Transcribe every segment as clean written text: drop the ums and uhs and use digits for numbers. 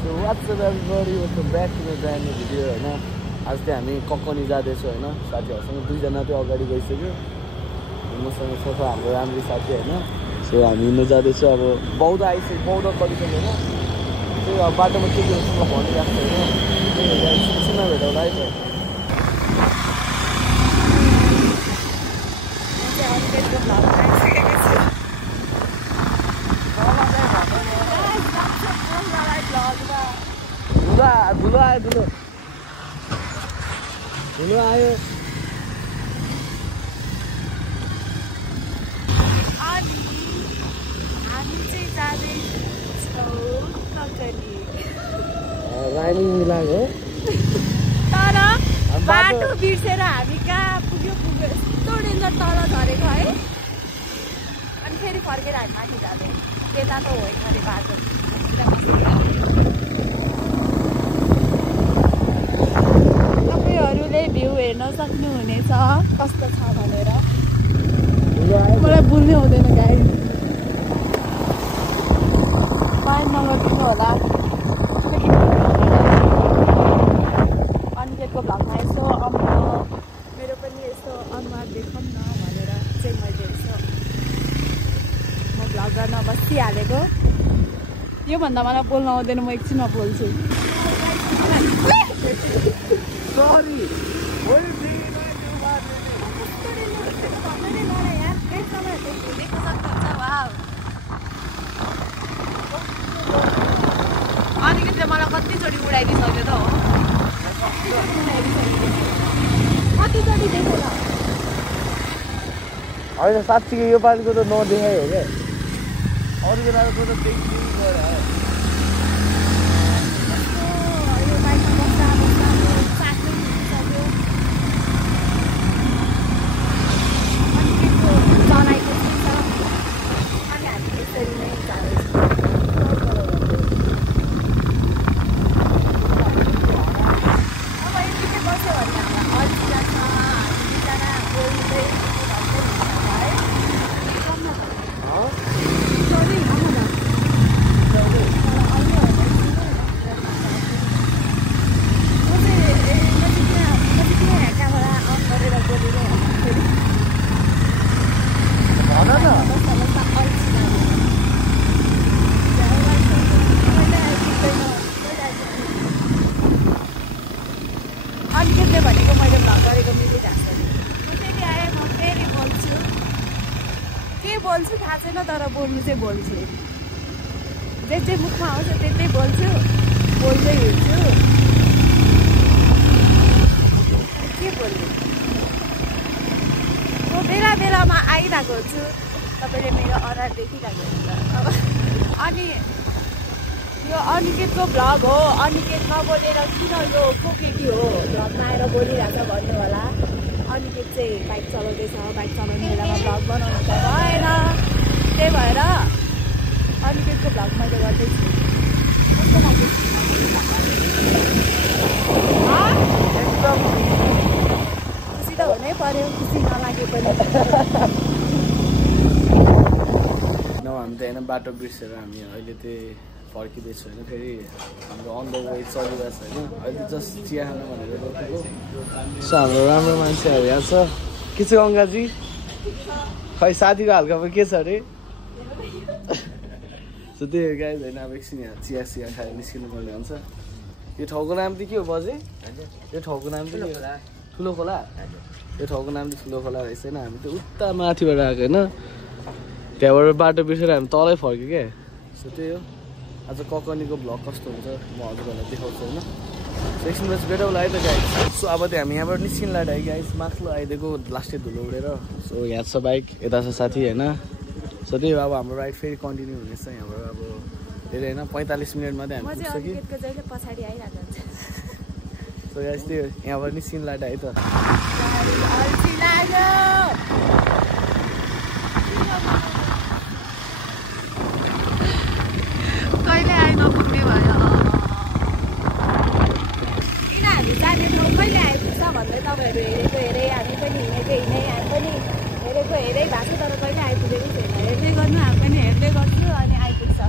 So what's up everybody, welcome back to my brand new video हैन। आज चाहिँ हामी ककनी जाँदैछौँ हैन, साथीहरुसँग दुईजना चाहिँ अगाडि गइसक्यो। मसँग छ हाम्रो राम्रो साथी हैन। सो हामी हिँड्न जाँदैछौँ। अब बौद्ध आइसक्यो, बौद्ध गरिसक्यो हैन। त्यही अब बाटोमा के के हुन्छ भनिरहेको छ हैन। त्यही गाइस एकछिनमा भेटौँला है त। धुलो आयो हामी चाहिँ जाँदैछौँ ककनी। रानी मिलाएको तर बाटो बिर्सेर हामी कहाँ पुग्यो यस्तो डेन्जर तल झरेको है। अनि फेरि फर्केर हामी माथि जाँदै यता त होइन अरे बाटो। तपाईँहरूले भ्यू हेर्न सक्नुहुनेछ कस्तो छ भनेर। मलाई बुझ्नै हुँदैन गाइस, माइन्ड नगरिदिनु होला। अनिकेतको भ्लगमा यसो मेरो पनि यस्तो अनुहार देखाउँ न भनेर चाहिँ मैले यसो म भ्लग गर्न बसिहालेको। योभन्दा मलाई बोल्न आउँदैन, म एकछिनमा बोल्छु। अनिकेतले मलाई कतिचोटि उडाइदिइसक्यो त हो। कतिचोटि देख्यो ल होइन, साँच्चीको यो पालिको त नदेखायो हो क्या। अरू बेलाको त देखिदिनु गयो। अनिकेतले भनेको मैले भ्लग गरेको मिलिरहेको छ। म फेरि आएँ, म फेरि बोल्छु। के बोल्छु थाहा छैन, तर बोल्नु चाहिँ बोल्छु। जे मुखमा आउँछ त्यतै बोल्छु, बोल्दै हिँड्छु। के बोल्नु, म बेला बेलामा आइरहेको छु, तपाईँले मेरो अनुहार देखिरहेको हुन्छ। अब अनि यो अनिकेतको भ्लग हो। अनिकेत नबोलेर किन यो कोकेटी हो भ्लगमा आएर बोलिरहेछ भन्नु होला। अनिकेत चाहिँ बाइक चलाउँदैछ, बाइक चलाउने बेलामा भ्लग बनाउनु त भएन। त्यही भएर अनिकेतको भ्लग मैले गर्दैछु। कस्तो लाग्यो? एकदम खुसी त हुनै पर्यो, खुसी नलागे पनि। हामी त होइन, बाटो बिर्सेर हामी अहिले चाहिँ फर्किँदैछु होइन। फेरि हाम्रो अन द वे चलिरहेछ होइन। अहिले जस्ट चिया खानु भनेर रोकेको। सो हाम्रो राम्रो मान्छेहरू यहाँ छ। के छ गङ्गाजी? खै साथीको हालखबर के छ अरे? सो त्यही गाइज होइन, अब एकछिन यहाँ चिया खाएर निस्किनु पर्ने हुन्छ। यो ठाउँको नाम चाहिँ के हो बजे? यो ठाउँको नाम चाहिँ ठुलो खोला? यो ठाउँको नाम चाहिँ ठुलो खोला रहेछ होइन। हामी त उता माथिबाट आएको होइन, त्यहाँबाट बाटो बिर्सेर हामी तलै फर्क्यो क्या। सो त्यही हो। आज ककनीको भ्लग कस्तो हुन्छ म हजुरहरूलाई देखाउँछु होइन। सो एकछिनपछि भेटौँला है त गाइस। सो अब चाहिँ हामी यहाँबाट निस्किनु लाग्यो गाइस। माथिल्लो आइदिएको लास्टै धुलो उडेर। सो यहाँ छ बाइक, यता छ साथी होइन। सो त्यही हो, अब हाम्रो राइड फेरि कन्टिन्यू हुनेछ यहाँबाट। अब धेरै होइन, 45 मिनटमा चाहिँ हामी पुग्छ कि। पछाडि आइरहेको हुन्छ। सो गाइस त्यही हो, यहाँबाट निस्किनु लाग्यो है त। कहिले आइ नपुग्ने भयो। किन हामी जाने ठाउँ कहिले आइपुग्छ भन्दै तपाईँहरू हेरेको हेरे, हामी पनि हिँडेको हिँडे, हामी पनि हेरेको हेरै भएको छ, तर कहिले आइपुगेको छैन। हेर्दै गर्नु, हामी पनि हेर्दै गर्छु अनि आइपुग्छ।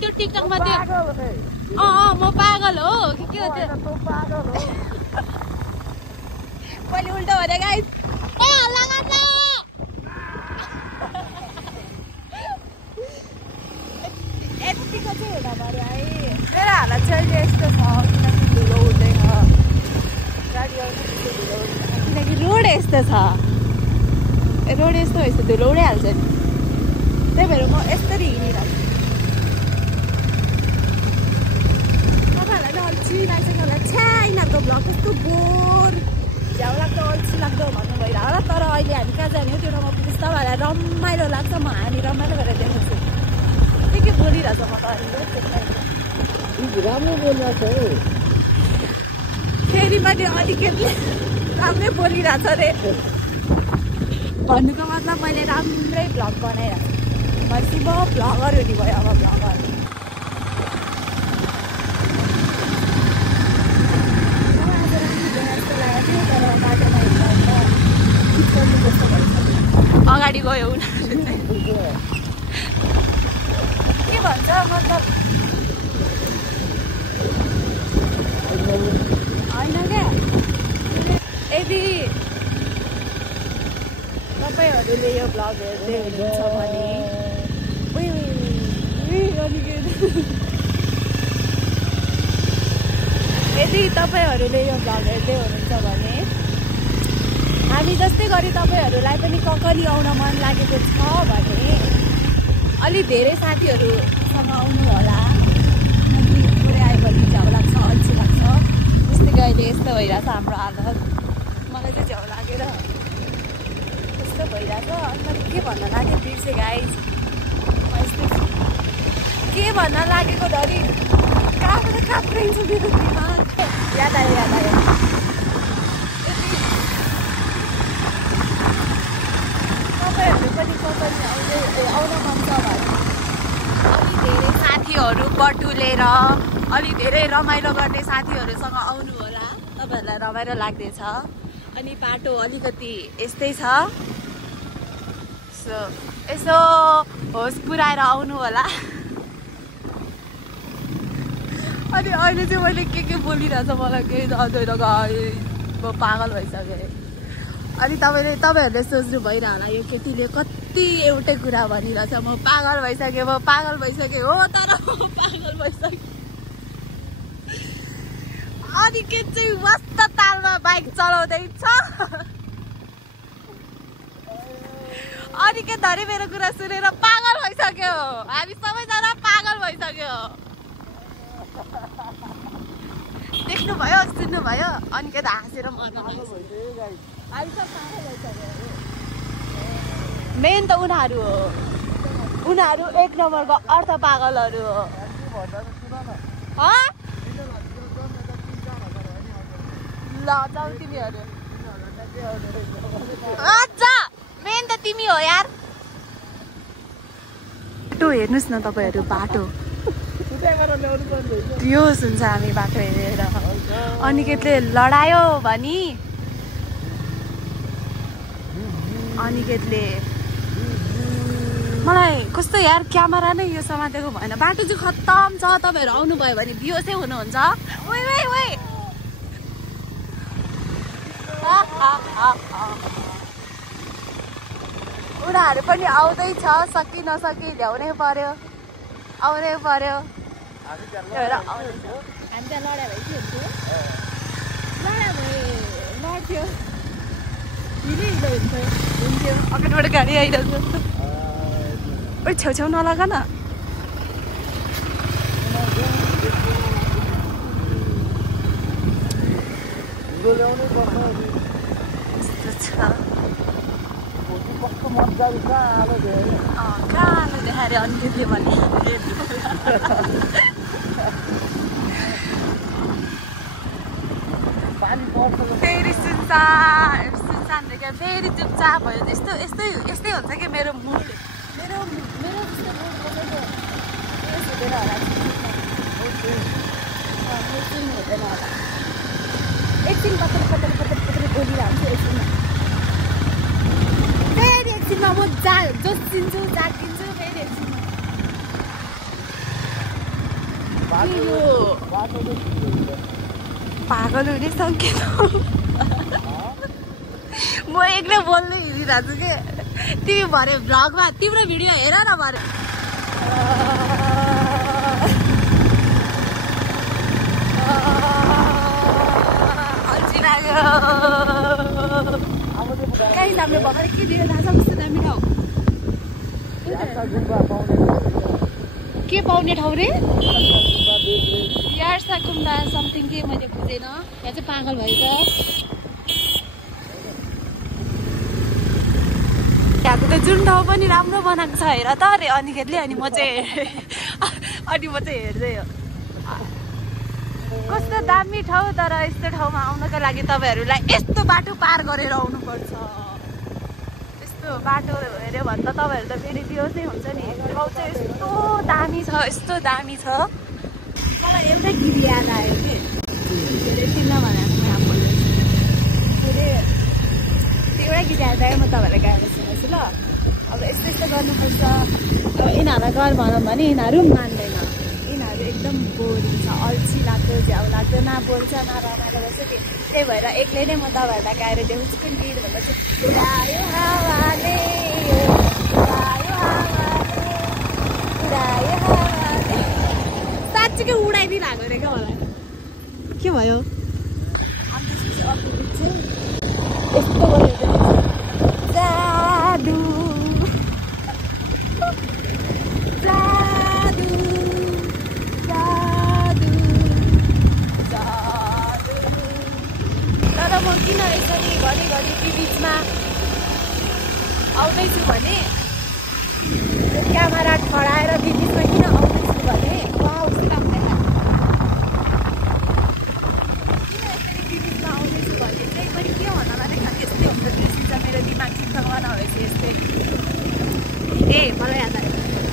त्यो टिकटकमा त्यो म पागल हो के हो त्यो मैले उल्टो भने गाइस ए हल्ला गर्छ यतिको चाहिँ हुँदा भयो है मेरो हालत चाहिँ यस्तो छ किनकि धुलो हुँदैन गाडी आउँछ धुलो किनकि रोड यस्तो छ रोड यस्तो भएपछि धुलो उडिहाल्छ नि त्यही भएर म यस्तरी हिँडिरहेको तपाईँहरूलाई अल्छी लागिसक्यो होला छ्या यिनीहरूको भ्लग कस्तो बोर झ्याउ लाग्दो अल्छी लाग्दो भन्नु भइरहेको होला तर अहिले हामी कहाँ जाने हो त्यो ठाउँमा पुगेपछि तपाईँहरूलाई रमाइलो लाग्छ म हामी रमाइलो गरेर देखाउँछु के बोलिरहेछ म त राम्रो बोलिरहेको छ फेरि पनि अलिकति राम्रै बोलिरहेछ अरे भन्नुको मतलब मैले राम्रै भ्लग बनाइरहेको छु भनेपछि म भ्लगर हुने भयो अब भ्लगर अगाडि गयो उनीहरूले के भन्छ मतलब होइन क्या यदि तपाईँहरूले यो भ्लग हेर्दै हुनुहुन्छ भने यदि तपाईँहरूले यो भ्लग हेर्दै हुनुहुन्छ भने हामी जस्तै गरी तपाईँहरूलाई पनि ककली आउन मन लागेको छ भने अलिक धेरै साथीहरूसँग आउनु होला पुरै आयो भने झ्याउ लाग्छ अल्छी लाग्छ जस्तै कि अहिले यस्तो भइरहेछ हाम्रो हालत मलाई चाहिँ झ्याउ लागेर यस्तो भइरहेछ अन्त के भन्न लाग्यो बिर्से गाइस यस्तो के भन्न लागेको धरि कहाँबाट काप्रिन्छु मेरो दिमाग याद आयो तपाईँहरू पनि ककली आउन मन छ भने अलि धेरै साथीहरू बटुलेर अलि धेरै रमाइलो गर्ने साथीहरूसँग आउनु होला तपाईँहरूलाई रमाइलो लाग्दैछ अनि बाटो अलिकति यस्तै छ यसो होस पुऱ्याएर आउनु होला अनि अहिले चाहिँ मैले के बोलिरहेछ मलाई केही थाहा छैन म पागल भइसकेँ अनि तपाईँहरूले सोच्नु भइरह होला यो केटीले कति एउटै कुरा भनिरहेछ म पागल भइसकेँ हो तर म पागल भइसकेँ अनि के चाहिँ मस्त तालमा बाइक चलाउँदैछ अनि के धरी मेरो कुरा सुनेर पागल भइसक्यो हामी सबैजना पागल भइसक्यो देख्नुभयो सुन्नुभयो अनि के त हाँसेर मेन त उनीहरू हो उनीहरू एक नम्बरको अर्थ पागलहरू हो ल जाऊ तिमीहरू अच्छा मेन त तिमी हो यार बाटो हेर्नुहोस् न तपाईँहरू बाटो पियोस हुन्छ हामी बाटो हेरेर अनिकेतले लडायो भनी अनिकेतले मलाई कस्तो यार क्यामेरा नै यो समातेको भएन बाटो चाहिँ खत्तम छ तपाईँहरू आउनुभयो भने बियोसै हुनुहुन्छ उनीहरू पनि आउँदैछ सकि नसकि ल्याउनै पर्यो आउनै पर्यो हामी त्यहाँ लडा भइसक्यो लड्थ्यो हुन्थ्यो अगाडिबाट गाडी आइरहेको छ छेउछेउ नलगा न कालो देखाएर अनिकेतले भने फेरि सुनसान देखियो फेरि चुपचाप भयो यस्तै हुन्छ कि मेरो मुड मेरो जस्तो मुड हुँदैन होला एकछिन पत्र बोलिरहन्छु एकछिनमा फेरि एकछिनमा म जोसिन्छु जागिन्छु फेरि एकछिनमा पागल हुने सङ्केत म एक्लै बोल्दै हिँडिरहेको छु कि तिमी भरे भ्लगमा तिम्रो भिडियो हेर न भरे गाइस हामीले भर्खर के भिडियो थाहा छ कस्तो दामी ठाउँ के पाउने ठाउँ रे यार्सा गुम्बा समथिङ के मैले बुझेन यहाँ चाहिँ पागल भएछ यहाँको त जुन ठाउँ पनि राम्रो बनाएको छ हेर त अरे अनिकेतले अनि म चाहिँ हेर्दै हो कस्तो दामी ठाउँ तर यस्तो ठाउँमा आउनको लागि तपाईँहरूलाई यस्तो बाटो पार गरेर आउनुपर्छ यस्तो बाटो हेऱ्यो भने त तपाईँहरू त फेरि बिहोसै हुन्छ नि ठाउँ चाहिँ यस्तो दामी छ मलाई एउटा गीत याद आयो कि तिमीलाई भनेको यहाँ बोल्नु एउटा गीत याद आयो म तपाईँहरूलाई गाएर सुनाउँछु ल अब यस्तो गर्नुपर्छ अब यिनीहरूलाई गर भनौँ भने यिनीहरू पनि मान्दैन यिनीहरू एकदम बोरिङ छ अल्छी लाग्दो झ्याउ लाग्दो न बोल्छ न रमाइलो गर्छ कि त्यही भएर एक्लै नै म तपाईँहरूलाई गाएर देखाउँछु कुन गीत भन्दा साँच्चीकै उडाइदिइरहेको अरे क्या मलाई के भयो यस्तो बोलेको जादु जादु जादु जादु तर म किन यसरी घरिघरि बिचमा आउँदैछु भने क्यामेरा खडाएर बिचमा किन आउँदैछु भने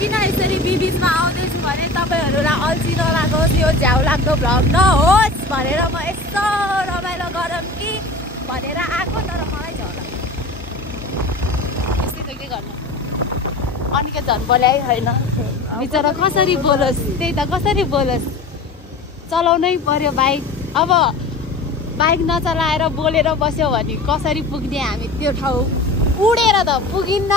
किन यसरी बिचमा आउँदैछु भने तपाईँहरूलाई अल्छी नलागोस् यो झ्याउ लाग्दो भ्लग नहोस् भनेर म यस्तो रमाइलो गरौँ कि भनेर आएको तर मलाई झ्याउ लाग्छ यस्तै त के गर्नु अनिकेत झन् बोलाइ छैन बिचरा कसरी बोलोस् त्यही त कसरी बोलोस् चलाउनै पर्यो बाइक अब बाइक नचलाएर बोलेर बस्यो भने कसरी पुग्ने हामी त्यो ठाउँ उडेर त पुगिन्न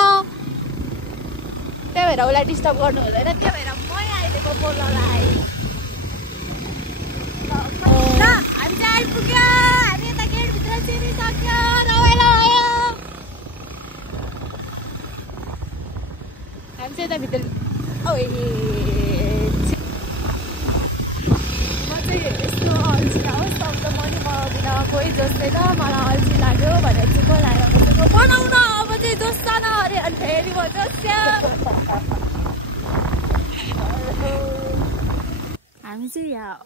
त्यही भएर उसलाई डिस्टर्ब गर्नु हुँदैन त्यही भएर मै अहिलेको बोल्नलाई हामी चाहिँ आइपुग्यो हामी यता गेटभित्र छिरिसक्यो रमाइलो भयो हामी चाहिँ यता भित्र म चाहिँ यस्तो अल्छी होस् तब त म नि बनाउँदिनँ कोही जोस्दैन मलाई अल्छी लाग्यो भनेर चाहिँ बोलाएर बनाउन अब चाहिँ जोस्दैन अरे अनि फेरि म जोस्यो हामी चाहिँ यहाँ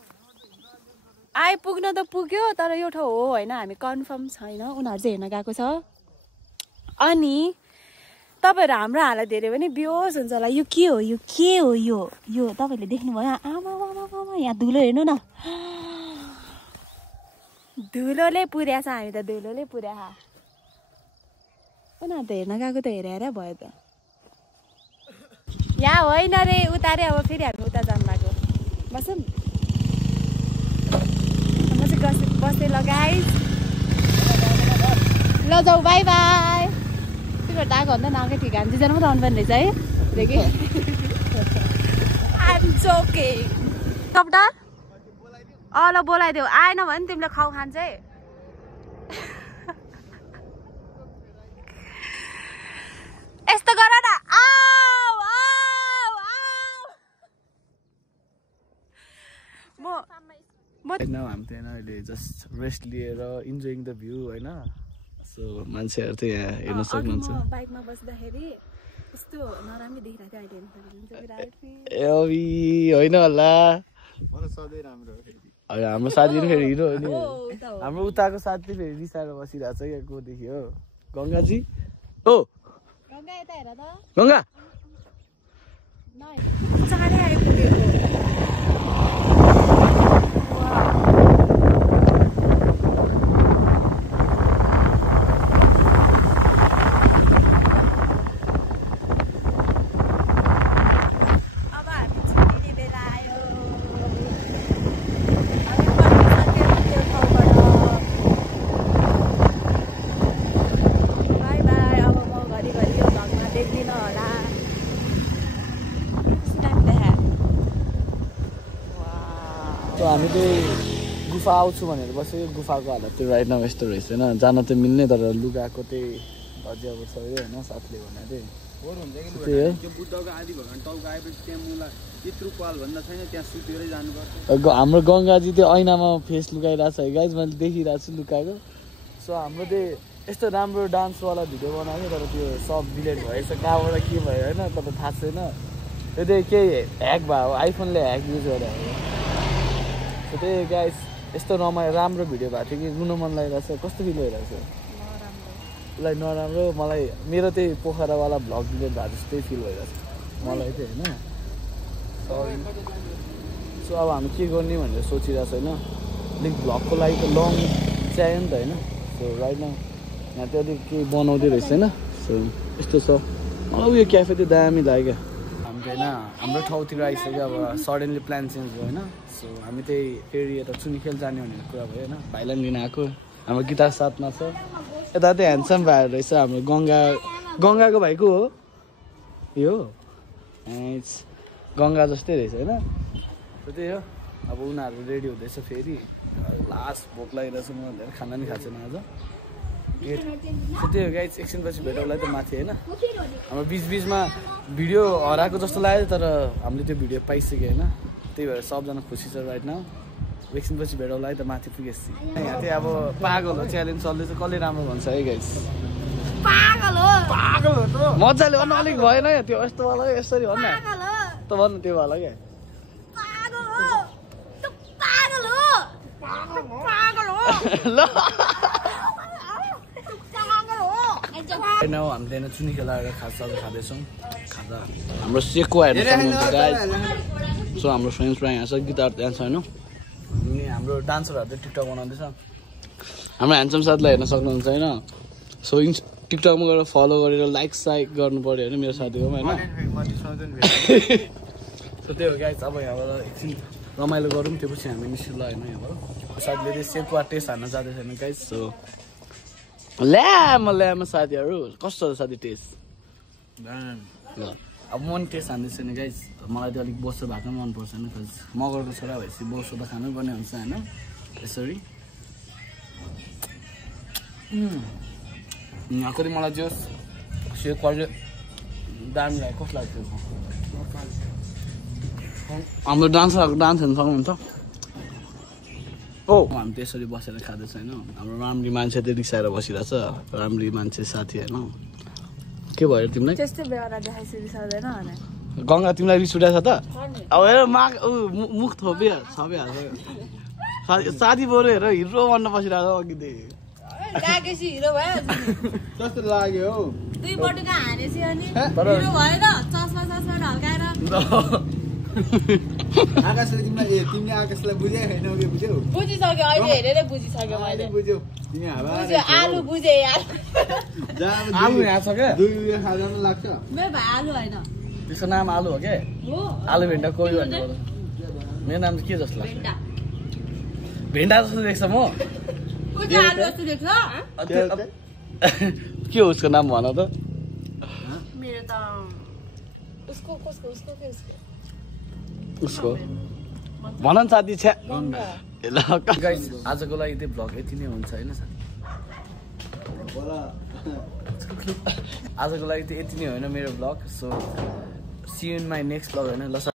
आइपुग्न त पुग्यो तर यो ठाउँ हो होइन हामी कन्फर्म छैन उनीहरू चाहिँ हेर्न गएको छ अनि तपाईँहरू हाम्रो हालत हेऱ्यो भने बेहोस हुन्छ होला यो के हो यो तपाईँहरूले देख्नुभयो आमा यहाँ धुलो हेर्नु न धुलोले पुर्या छ हामी त धुलोले पुर्या उनीहरू त हेर्न गएको त हेरेर भयो त यहाँ होइन रे उतारे अब फेरि हामी उता जानु लाग्यो बसौँ म चाहिँ बस्दै लगाइ ल जाऊ बाई बाई तिमीहरू त आएको भन्दा नआएकै ठिक हामी दुईजना मात्रै आउनुपर्ने रहेछ है देखि जोके कपडा ल बोलाइदेऊ आएन भने तिमीले खाउ खान्छ है यस्तो गर न हामी त्यहाँ अहिले जस्ट रेस्ट लिएर इन्जोइङ द भ्यू होइन सो मान्छेहरू चाहिँ यहाँ हेर्न सक्नुहुन्छ बाइकमा बस्दाखेरि यस्तो नराम्रो देखिरहेको थियो होइन होला हाम्रो साथीहरू फेरि हिरो हो नि हाम्रो उताको साथी फेरि रिसाएर बसिरहेको छ यहाँ कोदेखि हो गङ्गाजी हो गङ्गा चाँडै आइपुग्यो गुफा आउँछु भनेर बसेको गुफाको हालत त्यो राइट नाउ यस्तो रहेछ होइन जान त मिल्ने तर लुगाको त्यही अझै अब छ होइन साथले भने त्यही हाम्रो गङ्गाजी त्यो ऐनामा फेस लुकाइरहेको छ है गाइज मैले देखिरहेको छु लुकाएको सो हाम्रो त्यही यस्तो राम्रो डान्सवाला भिडियो बनाएको तर त्यो सब डिलिट भएछ कहाँबाट के भयो होइन तपाईँ थाहा छैन त्यो त्यही केही ह्याक भयो आइफोनले ह्याक युज गरेर सो त्यही गाइज यस्तो राम्रो भिडियो भएको थियो कि रुन मन लागिरहेको छ कस्तो फिल भइरहेको छ उसलाई नराम्रो मलाई मेरो त्यही पोखरावाला भ्लग डिलिट भएको जस्तो त्यही फिल भइरहेको छ मलाई चाहिँ होइन सो अब हामी के गर्ने भनेर सोचिरहेको छ होइन अलिक भ्लगको लागि त लङ चाहियो नि त होइन सो राइट नाउ यहाँ चाहिँ अलिक केही बनाउँदै रहेछ होइन सो यस्तो छ मलाई उयो क्याफे चाहिँ दामी लाग्यो हामी चाहिँ होइन हाम्रो ठाउँतिर आइसक्यो अब सडनली प्लान चेन्ज भयो होइन सो हामी त्यही फेरि यता चुनिखेल जाने भनेर कुरा भयो होइन भाइलाई लिन आएको हाम्रो गिटार साथमा छ यता चाहिँ ह्यान्डसम भाइहरू रहेछ हाम्रो गङ्गाको भाइको हो यो गङ्गा जस्तै रहेछ होइन त्यही हो अब उनीहरू रेडी हुँदैछ फेरि लास्ट भोक लागिरहेछ म धेरै खाना नि खाएको छैन आज त्यही हो गाइज एकछिनपछि भेटौँला त माथि होइन हाम्रो बिचबिचमा भिडियो हराएको जस्तो लाग्यो तर हामीले त्यो भिडियो पाइसक्यो होइन त्यही भएर सबजना खुसी छ राइट नाउ एकछिनपछि भेटौँला है त माथि पुगेपछि यहाँ चाहिँ अब पागल हो च्यालेन्ज चल्दैछ कसले राम्रो भन्छ है गाइज मजाले भन्नु अलिक भएन त्यो यस्तोवाला यसरी भन्न त भन्नु त्यो वाला क्या ल होइन हामीले होइन चुनी खेलाएर खाजाहरू खाँदैछौँ खाजा हाम्रो सेको हेर्नु सक्नुहुन्छ गाइज सो हाम्रो फ्रेन्ड्स प्रायः यहाँ छ गिटार त्यहाँ छ होइन अनि हाम्रो डान्सरहरू चाहिँ टिकटक बनाउँदैछ हाम्रो ह्यान्डसम साथीलाई हेर्न सक्नुहुन्छ होइन सो टिकटकमा गएर फलो गरेर लाइक गर्नु पऱ्यो होइन मेरो साथीकोमा होइन सो त्यही हो गाइज अब यहाँबाट एकछिन रमाइलो गरौँ त्यो पछि हामी निस्किँला होइन यहाँबाट साथीले चाहिँ सेकुवा टेस्ट हान्न जाँदैछ होइन गाइज सो ल्यामा साथीहरू कस्तो छ साथी टेस्ट ल अब म नि टेस्ट हान्दैछु नि गाइज मलाई त्यो अलिक बोसो भएको मनपर्छ होइन बिकज मगरको छोरा भएपछि बोसो त खानै पर्ने हुन्छ होइन यसरी यहाँको मलाई जो सेकुवाले दामी लाग्यो कस्तो लाग्थ्यो हाम्रो डान्सरहरूको डान्स हेर्नु सक्नुहुन्छ हामी त्यसरी बसेर खाँदैछ होइन हाम्रो राम्री मान्छे चाहिँ रिसाएर बसिरहेछ राम्री मान्छे साथी होइन के भयो तिमीलाई गङ्गा तिमीलाई रिस उठाएछ त अब हेर मुख छोपिहाल्छ साथी बरु हेर हिरो बन्न बसिरहेको अघिदेखि कस्तो लाग्यो हौ आकाशले तिमीले आकाशलाई बुझ्यो होइन बुझ्यौ बुझिसक्यो अहिले हेरेरै बुझिसक्यो मैले बुझ्यौ तिमी आलु बुझे आलु यहाँ छ क्या दुई खाजा पनि लाग्छ मेरो भाइ आलु होइन त्यसको नाम आलु हो क्या आलु भेन्डा कोही भन्ने मेरो नाम चाहिँ के जस्तो लाग्छ भेन्डा जस्तो देख्छ म के हो उसको नाम भन त मेरो त उसको भन न साथी छ्या गाइस आजको लागि त्यो भ्लग यति नै हुन्छ होइन साथी आजको लागि त यति नै होइन मेरो vlog so see in my next vlog होइन ल